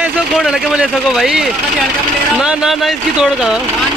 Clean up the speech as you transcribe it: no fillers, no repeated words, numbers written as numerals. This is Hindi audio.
ऐसा कौन हल्के में ले सको भाई। ना ना ना इसकी तोड़ कहाँ।